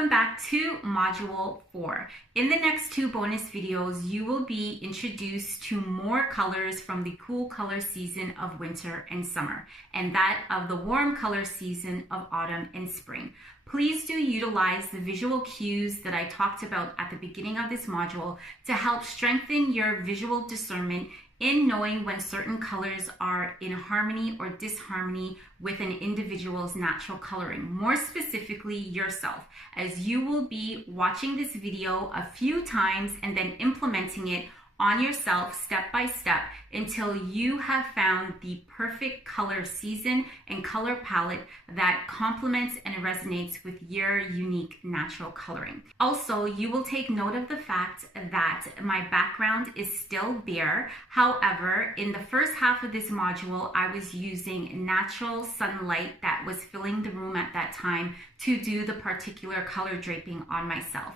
Welcome back to Module 4. In the next two bonus videos, you will be introduced to more colors from the cool color season of winter and summer, and that of the warm color season of autumn and spring. Please do utilize the visual cues that I talked about at the beginning of this module to help strengthen your visual discernment in knowing when certain colors are in harmony or disharmony with an individual's natural coloring, more specifically yourself, as you will be watching this video a few times and then implementing it on yourself step by step until you have found the perfect color season and color palette that complements and resonates with your unique natural coloring. Also, you will take note of the fact that my background is still bare. However, in the first half of this module, I was using natural sunlight that was filling the room at that time to do the particular color draping on myself.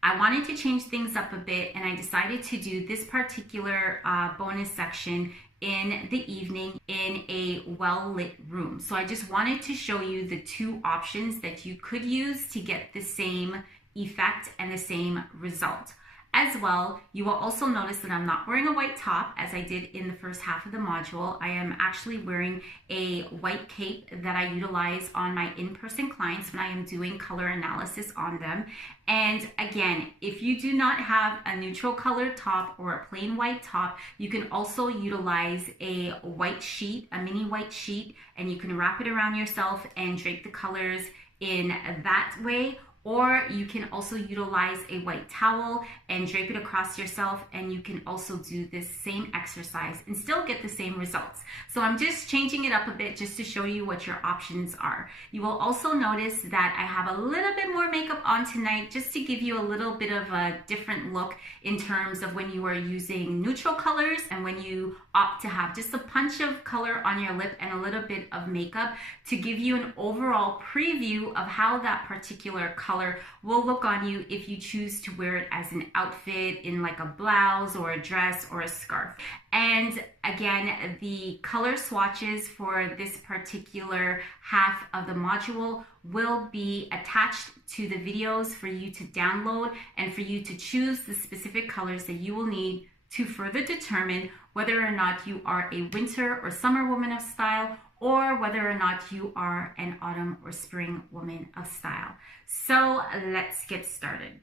I wanted to change things up a bit, and I decided to do this particular bonus section in the evening in a well-lit room. So I just wanted to show you the two options that you could use to get the same effect and the same result. As well, you will also notice that I'm not wearing a white top as I did in the first half of the module. I am actually wearing a white cape that I utilize on my in-person clients when I am doing color analysis on them. And again, if you do not have a neutral color top or a plain white top, you can also utilize a white sheet, a mini white sheet, and you can wrap it around yourself and drape the colors in that way. Or you can also utilize a white towel and drape it across yourself, and you can also do this same exercise and still get the same results. So I'm just changing it up a bit just to show you what your options are. You will also notice that I have a little bit more makeup on tonight just to give you a little bit of a different look in terms of when you are using neutral colors and when you opt to have just a punch of color on your lip and a little bit of makeup to give you an overall preview of how that particular color will look on you if you choose to wear it as an outfit in like a blouse or a dress or a scarf. And again, the color swatches for this particular half of the module will be attached to the videos for you to download and for you to choose the specific colors that you will need to further determine whether or not you are a winter or summer woman of style, or whether or not you are an autumn or spring woman of style. So let's get started.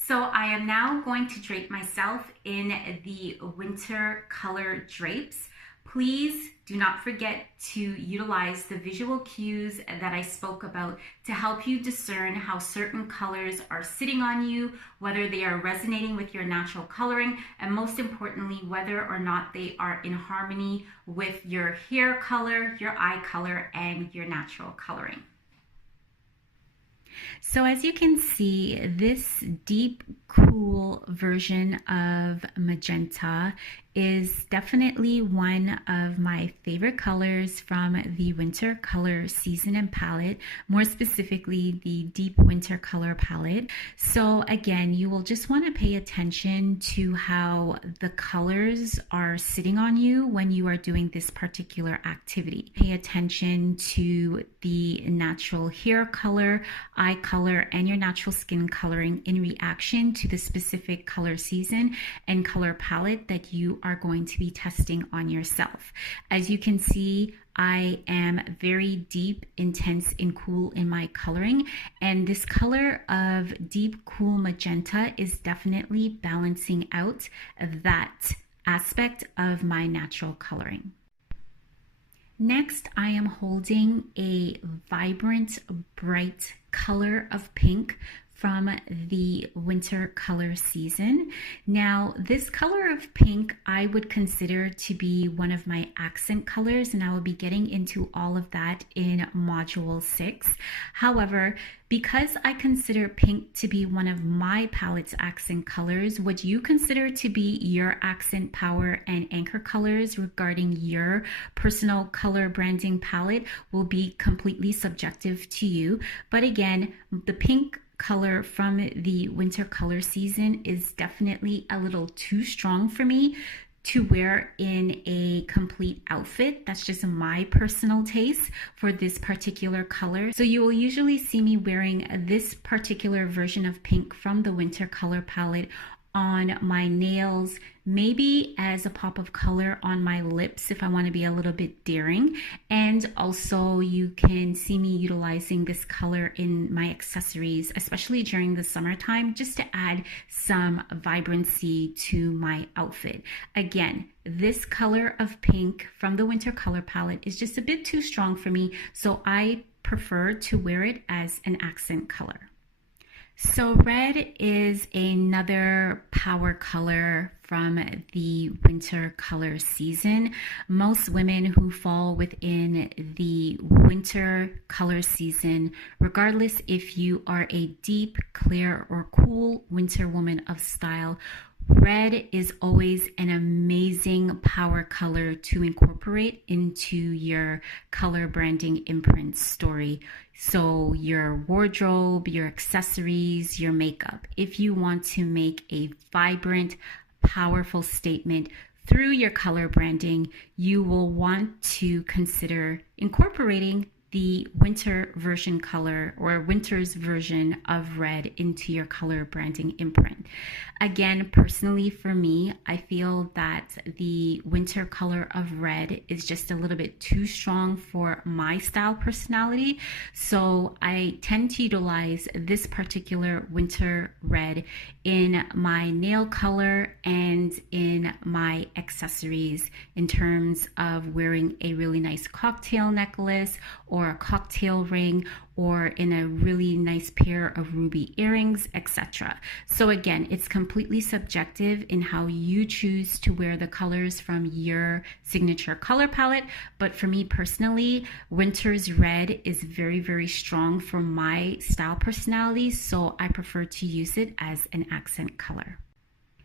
So I am now going to drape myself in the winter color drapes. Please do not forget to utilize the visual cues that I spoke about to help you discern how certain colors are sitting on you, whether they are resonating with your natural coloring, and most importantly, whether or not they are in harmony with your hair color, your eye color, and your natural coloring. So as you can see, this deep, cool version of magenta is definitely one of my favorite colors from the winter color season and palette, more specifically the deep winter color palette. So again, you will just want to pay attention to how the colors are sitting on you when you are doing this particular activity. Pay attention to the natural hair color, eye color, and your natural skin coloring in reaction to the specific color season and color palette that you are going to be testing on yourself. As you can see, I am very deep, intense, and cool in my coloring, and this color of deep, cool magenta is definitely balancing out that aspect of my natural coloring. Next, I am holding a vibrant, bright color of pink from the winter color season. Now, this color of pink I would consider to be one of my accent colors, and I will be getting into all of that in module 6. However, because I consider pink to be one of my palette's accent colors, what you consider to be your accent power and anchor colors regarding your personal color branding palette will be completely subjective to you. But again, the pink color from the winter color season is definitely a little too strong for me to wear in a complete outfit. That's just my personal taste for this particular color. So you will usually see me wearing this particular version of pink from the winter color palette on my nails, maybe as a pop of color on my lips if I want to be a little bit daring. And also you can see me utilizing this color in my accessories, especially during the summertime, just to add some vibrancy to my outfit. Again, this color of pink from the winter color palette is just a bit too strong for me, so I prefer to wear it as an accent color. So red is another power color from the winter color season. Most women who fall within the winter color season, regardless if you are a deep, clear, or cool winter woman of style, red is always an amazing power color to incorporate into your color branding imprint story. So your wardrobe, your accessories, your makeup. If you want to make a vibrant, powerful statement through your color branding, you will want to consider incorporating the winter version color or winter's version of red into your color branding imprint. Again, personally for me, I feel that the winter color of red is just a little bit too strong for my style personality. So I tend to utilize this particular winter red in my nail color and in my accessories in terms of wearing a really nice cocktail necklace or a cocktail ring, or in a really nice pair of ruby earrings, etc. So again, it's completely subjective in how you choose to wear the colors from your signature color palette. But for me personally, winter's red is very, very strong for my style personality, so I prefer to use it as an accent color.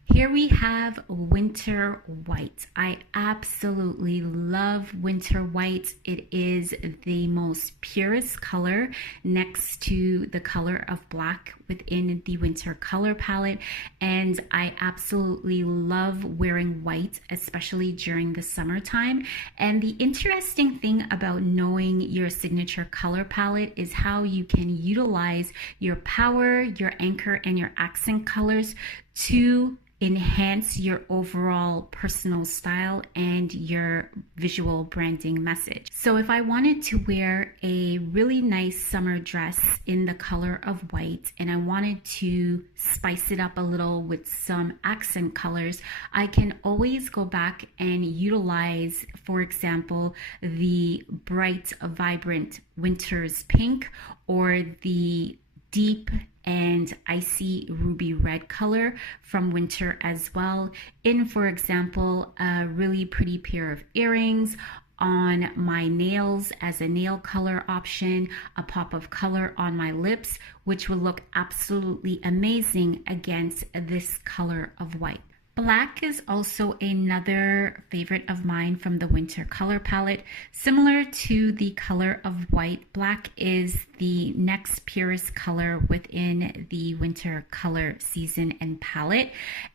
Here we have winter white. I absolutely love winter white. It is the most purest color next to the color of black within the winter color palette. And I absolutely love wearing white, especially during the summertime. And the interesting thing about knowing your signature color palette is how you can utilize your power, your anchor, and your accent colors to enhance your overall personal style and your visual branding message. So if I wanted to wear a really nice summer dress in the color of white and I wanted to spice it up a little with some accent colors, I can always go back and utilize, for example, the bright, vibrant winter's pink or the deep and icy ruby red color from winter as well, in, for example, a really pretty pair of earrings, on my nails as a nail color option, a pop of color on my lips, which will look absolutely amazing against this color of white. Black is also another favorite of mine from the winter color palette. Similar to the color of white, black is the next purest color within the winter color season and palette.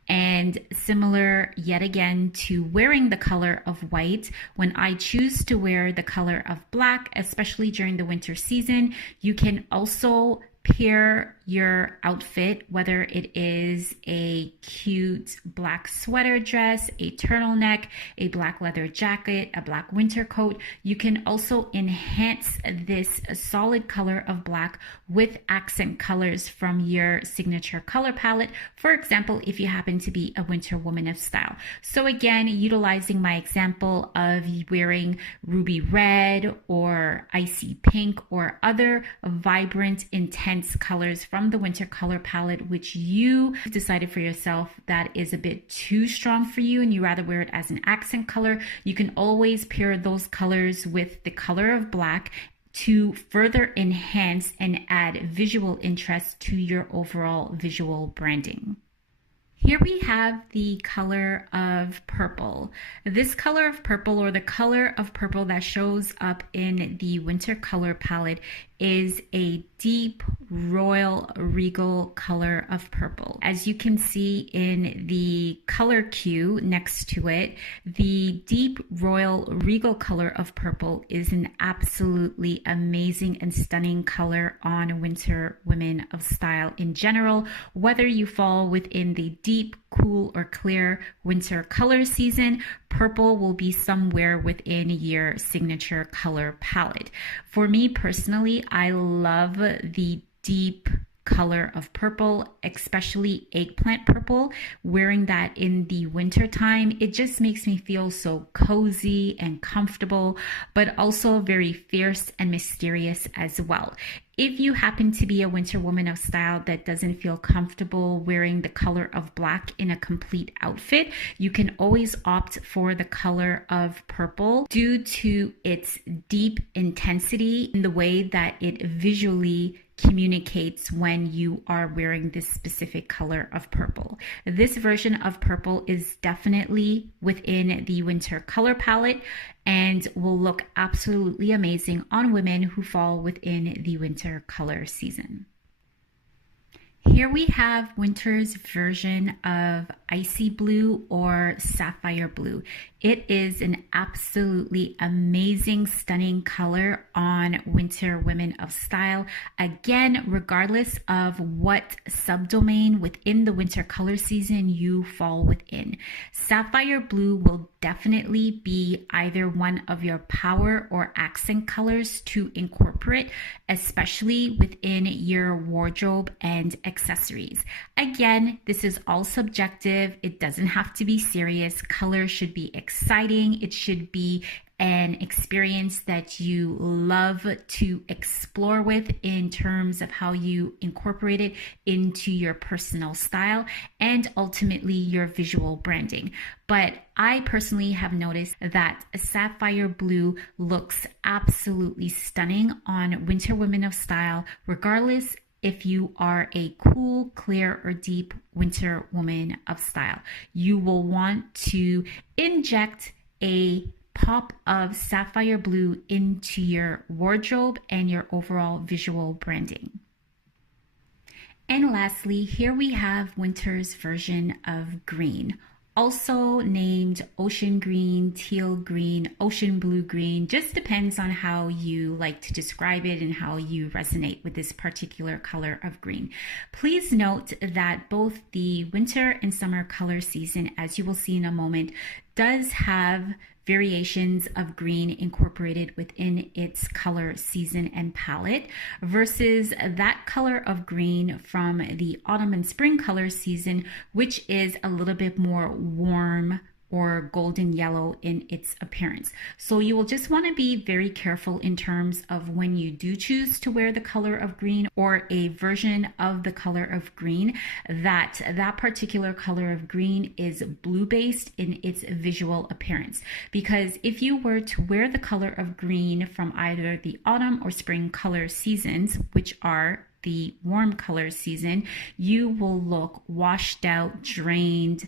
And similar yet again to wearing the color of white, when I choose to wear the color of black, especially during the winter season, you can also pair your outfit, whether it is a cute black sweater dress, a turtleneck, a black leather jacket, a black winter coat. You can also enhance this solid color of black with accent colors from your signature color palette. For example, if you happen to be a winter woman of style. So again, utilizing my example of wearing ruby red or icy pink or other vibrant, intense colors from the winter color palette, which you decided for yourself that is a bit too strong for you and you rather wear it as an accent color, you can always pair those colors with the color of black to further enhance and add visual interest to your overall visual branding. Here we have the color of purple. This color of purple, or the color of purple that shows up in the winter color palette, is a deep royal regal color of purple. As you can see in the color cue next to it, the deep royal regal color of purple is an absolutely amazing and stunning color on winter women of style in general, whether you fall within the deep, cool, or clear winter color season. Purple will be somewhere within your signature color palette. For me personally, I love the deep color of purple, especially eggplant purple. Wearing that in the winter time, it just makes me feel so cozy and comfortable, but also very fierce and mysterious as well. If you happen to be a winter woman of style that doesn't feel comfortable wearing the color of black in a complete outfit, you can always opt for the color of purple due to its deep intensity in the way that it visually communicates when you are wearing this specific color of purple. This version of purple is definitely within the winter color palette and will look absolutely amazing on women who fall within the winter color season. Here we have winter's version of icy blue or sapphire blue. It is an absolutely amazing, stunning color on winter women of style. Again, regardless of what subdomain within the winter color season you fall within. Sapphire blue will definitely be either one of your power or accent colors to incorporate, especially within your wardrobe and accessories. Again, this is all subjective. It doesn't have to be serious. Color should be exciting. It should be an experience that you love to explore with in terms of how you incorporate it into your personal style and ultimately your visual branding. But I personally have noticed that sapphire blue looks absolutely stunning on winter women of style, regardless if you are a cool, clear, or deep winter woman of style. You will want to inject a pop of sapphire blue into your wardrobe and your overall visual branding. And lastly, here we have winter's version of green, also named ocean green, teal green, ocean blue green. Just depends on how you like to describe it and how you resonate with this particular color of green. Please note that both the winter and summer color season, as you will see in a moment, does have variations of green incorporated within its color season and palette versus that color of green from the autumn and spring color season, which is a little bit more warm or golden yellow in its appearance. So you will just want to be very careful in terms of when you do choose to wear the color of green or a version of the color of green, that particular color of green is blue based in its visual appearance. Because if you were to wear the color of green from either the autumn or spring color seasons, which are the warm color season, you will look washed out, drained,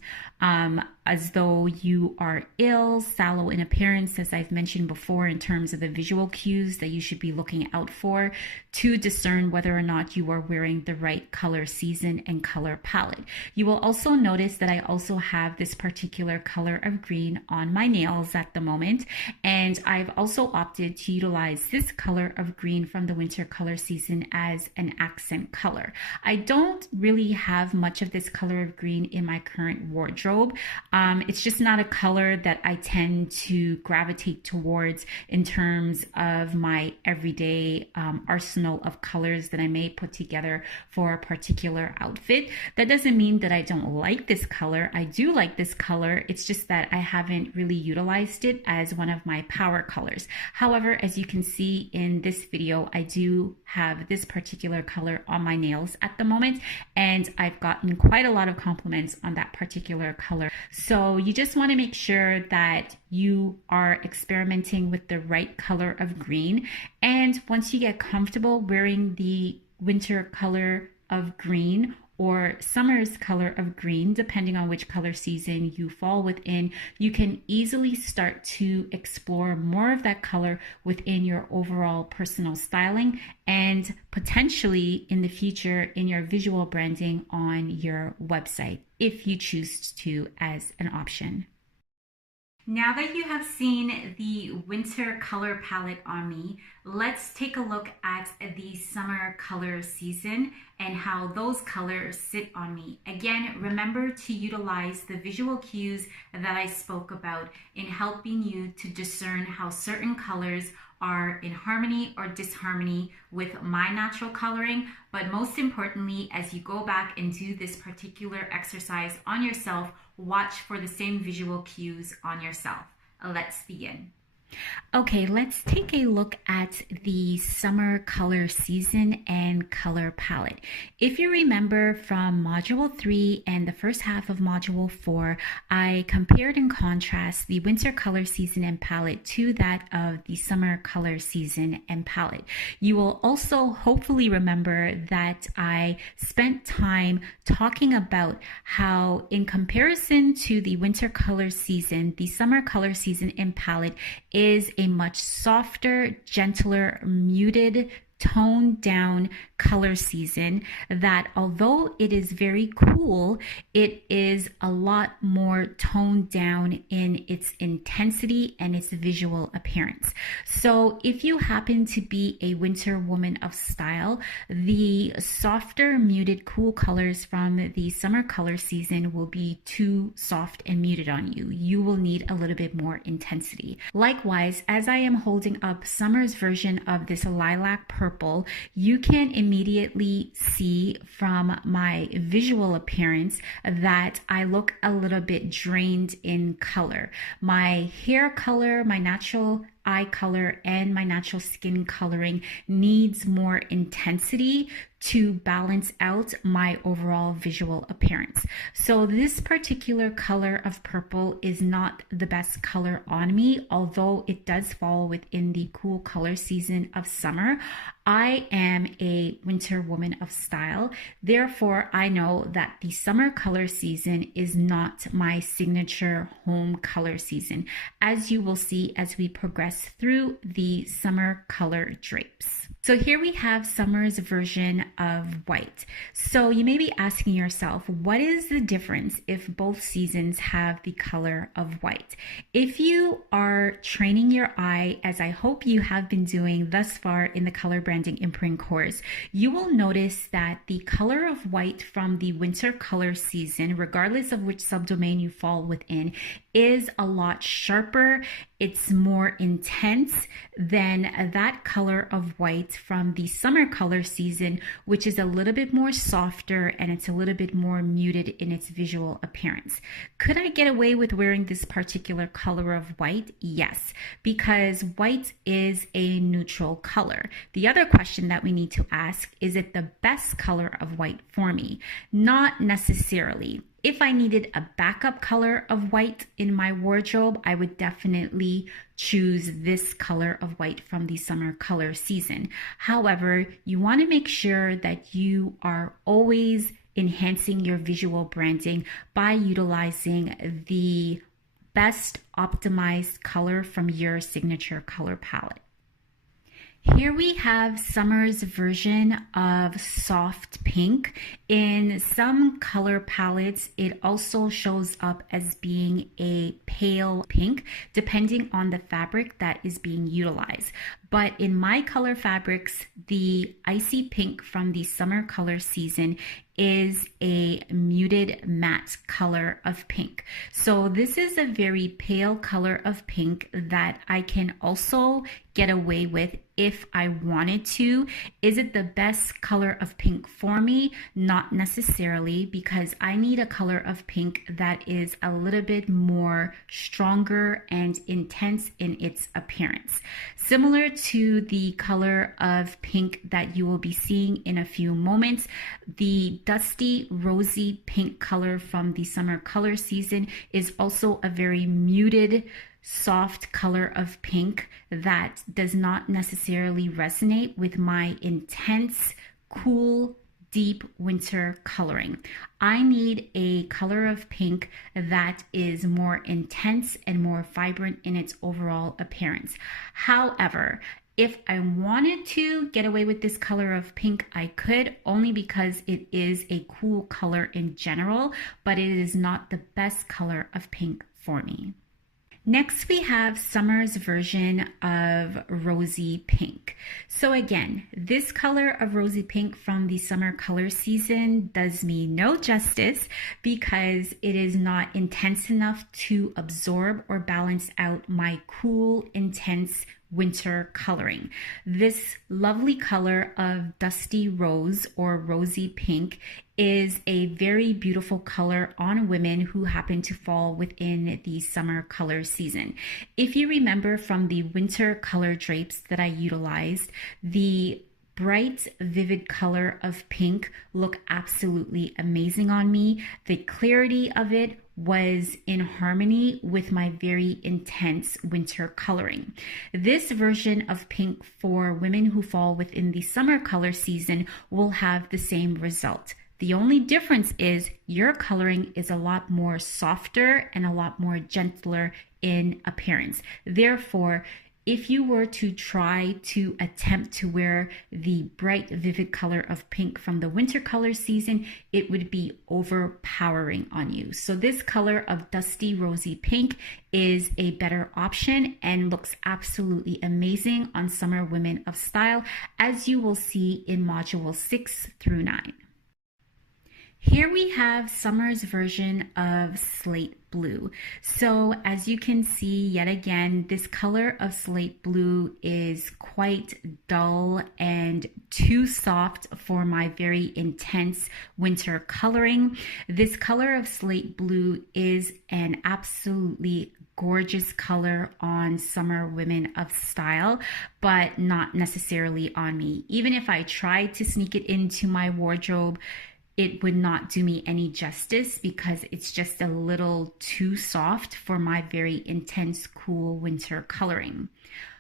as though you are ill, sallow in appearance, as I've mentioned before, in terms of the visual cues that you should be looking out for to discern whether or not you are wearing the right color season and color palette. You will also notice that I also have this particular color of green on my nails at the moment, and I've also opted to utilize this color of green from the winter color season as an accent color. I don't really have much of this color of green in my current wardrobe. It's just not a color that I tend to gravitate towards in terms of my everyday arsenal of colors that I may put together for a particular outfit. That doesn't mean that I don't like this color. I do like this color. It's just that I haven't really utilized it as one of my power colors. However, as you can see in this video, I do have this particular color on my nails at the moment, and I've gotten quite a lot of compliments on that particular color. So you just want to make sure that you are experimenting with the right color of green. And once you get comfortable wearing the winter color of green or summer's color of green, depending on which color season you fall within, you can easily start to explore more of that color within your overall personal styling and potentially in the future in your visual branding on your website, if you choose to as an option. Now that you have seen the winter color palette on me, let's take a look at the summer color season and how those colors sit on me. Again, remember to utilize the visual cues that I spoke about in helping you to discern how certain colors are in harmony or disharmony with my natural coloring. But most importantly, as you go back and do this particular exercise on yourself, watch for the same visual cues on yourself. Let's begin. Okay, let's take a look at the summer color season and color palette. If you remember from Module 3 and the first half of Module 4, I compared and contrast the winter color season and palette to that of the summer color season and palette. You will also hopefully remember that I spent time talking about how in comparison to the winter color season, the summer color season and palette is a much softer, gentler, muted, toned down color season that although it is very cool, it is a lot more toned down in its intensity and its visual appearance. So if you happen to be a winter woman of style, the softer, muted, cool colors from the summer color season will be too soft and muted on you. You will need a little bit more intensity. Likewise, as I am holding up summer's version of this lilac purple, you can immediately see from my visual appearance that I look a little bit drained in color. My hair color, my natural eye color, and my natural skin coloring needs more intensity to balance out my overall visual appearance. So this particular color of purple is not the best color on me, although it does fall within the cool color season of summer. I am a winter woman of style. Therefore, I know that the summer color season is not my signature home color season, as you will see as we progress through the summer color drapes. So here we have summer's version of white. So you may be asking yourself, what is the difference if both seasons have the color of white? If you are training your eye, as I hope you have been doing thus far in the color branding imprint course, you will notice that the color of white from the winter color season, regardless of which subdomain you fall within, is a lot sharper. It's more intense than that color of white from the summer color season, which is a little bit more softer and it's a little bit more muted in its visual appearance. Could I get away with wearing this particular color of white? Yes, because white is a neutral color. The other question that we need to ask, is it the best color of white for me? Not necessarily. If I needed a backup color of white in my wardrobe, I would definitely choose this color of white from the summer color season. However, you want to make sure that you are always enhancing your visual branding by utilizing the best optimized color from your signature color palette. Here we have summer's version of soft pink. In some color palettes, it also shows up as being a pale pink, depending on the fabric that is being utilized. But in my color fabrics, the icy pink from the summer color season is a muted matte color of pink. So this is a very pale color of pink that I can also get away with if I wanted to. Is it the best color of pink for me? Not necessarily, because I need a color of pink that is a little bit more stronger and intense in its appearance. Similar to the color of pink that you will be seeing in a few moments, the dusty rosy pink color from the summer color season is also a very muted, soft color of pink that does not necessarily resonate with my intense, cool, deep winter coloring. I need a color of pink that is more intense and more vibrant in its overall appearance. However, if I wanted to get away with this color of pink, I could, only because it is a cool color in general, but it is not the best color of pink for me. Next, we have summer's version of rosy pink. So again, this color of rosy pink from the summer color season does me no justice because it is not intense enough to absorb or balance out my cool, intense winter coloring. This lovely color of dusty rose or rosy pink is a very beautiful color on women who happen to fall within the summer color season. If you remember from the winter color drapes that I utilized, the bright, vivid color of pink looked absolutely amazing on me. The clarity of it was in harmony with my very intense winter coloring. This version of pink for women who fall within the summer color season will have the same result. The only difference is your coloring is a lot more softer and a lot more gentler in appearance. Therefore, if you were to try to attempt to wear the bright, vivid color of pink from the winter color season, it would be overpowering on you. So this color of dusty rosy pink is a better option and looks absolutely amazing on summer women of style, as you will see in module 6 through 9. Here we have summer's version of slate blue. So as you can see, yet again, this color of slate blue is quite dull and too soft for my very intense winter coloring. This color of slate blue is an absolutely gorgeous color on summer women of style, but not necessarily on me. Even if I tried to sneak it into my wardrobe, it would not do me any justice because it's just a little too soft for my very intense, cool winter coloring.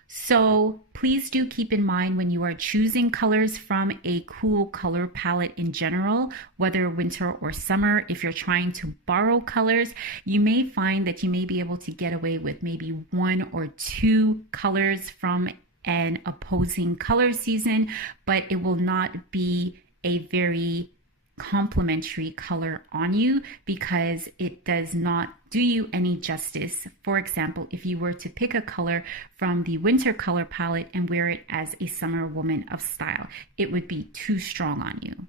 So please do keep in mind when you are choosing colors from a cool color palette in general, whether winter or summer, if you're trying to borrow colors, you may find that you may be able to get away with maybe 1 or 2 colors from an opposing color season, but it will not be a very complementary color on you because it does not do you any justice. For example, if you were to pick a color from the winter color palette and wear it as a summer woman of style, it would be too strong on you.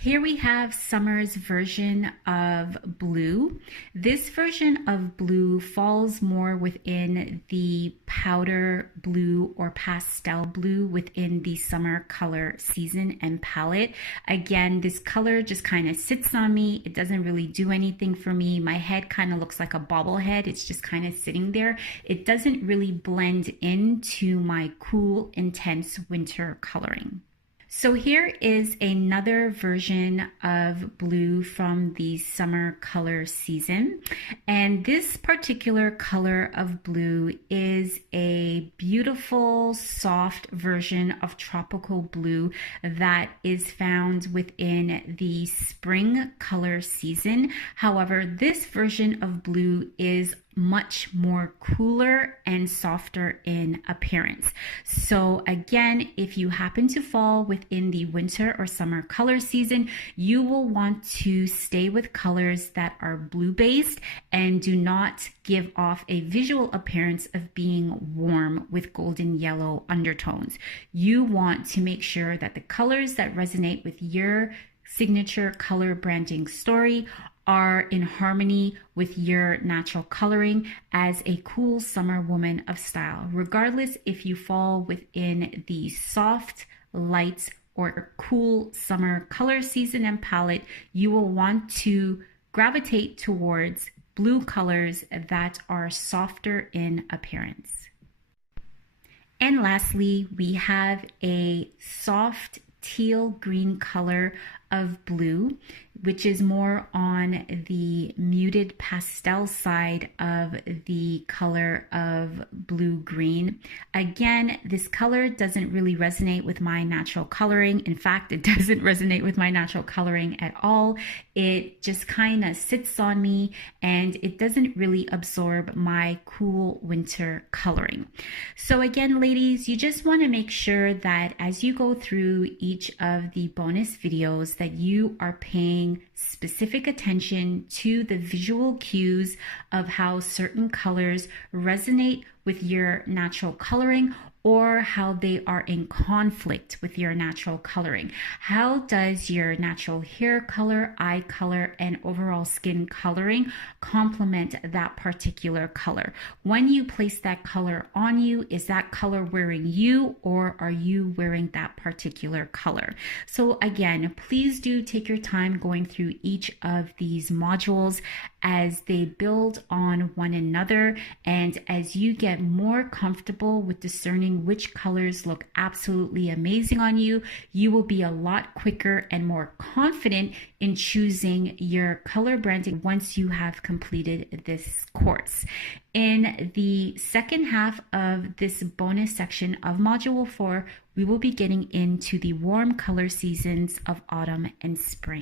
Here we have summer's version of blue. This version of blue falls more within the powder blue or pastel blue within the summer color season and palette. Again, this color just kind of sits on me. It doesn't really do anything for me. My head kind of looks like a bobblehead. It's just kind of sitting there. It doesn't really blend into my cool, intense winter coloring. So here is another version of blue from the summer color season. And this particular color of blue is a beautiful, soft version of tropical blue that is found within the spring color season. However, this version of blue is much more cooler and softer in appearance. So again, if you happen to fall within the winter or summer color season, you will want to stay with colors that are blue based and do not give off a visual appearance of being warm with golden yellow undertones. You want to make sure that the colors that resonate with your signature color branding story are in harmony with your natural coloring as a cool summer woman of style. Regardless if you fall within the soft, light, or cool summer color season and palette, you will want to gravitate towards blue colors that are softer in appearance. And lastly, we have a soft teal green color of blue, which is more on the muted pastel side of the color of blue-green. Again, this color doesn't really resonate with my natural coloring. In fact, it doesn't resonate with my natural coloring at all. It just kind of sits on me and it doesn't really absorb my cool winter coloring. So again, ladies, you just want to make sure that as you go through each of the bonus videos that you are paying specific attention to the visual cues of how certain colors resonate with your natural coloring or how they are in conflict with your natural coloring. How does your natural hair color, eye color, and overall skin coloring complement that particular color? When you place that color on you, is that color wearing you or are you wearing that particular color? So again, please do take your time going through each of these modules as they build on one another, and as you get more comfortable with discerning which colors look absolutely amazing on you, you will be a lot quicker and more confident in choosing your color branding once you have completed this course. In the second half of this bonus section of Module 4, we will be getting into the warm color seasons of autumn and spring.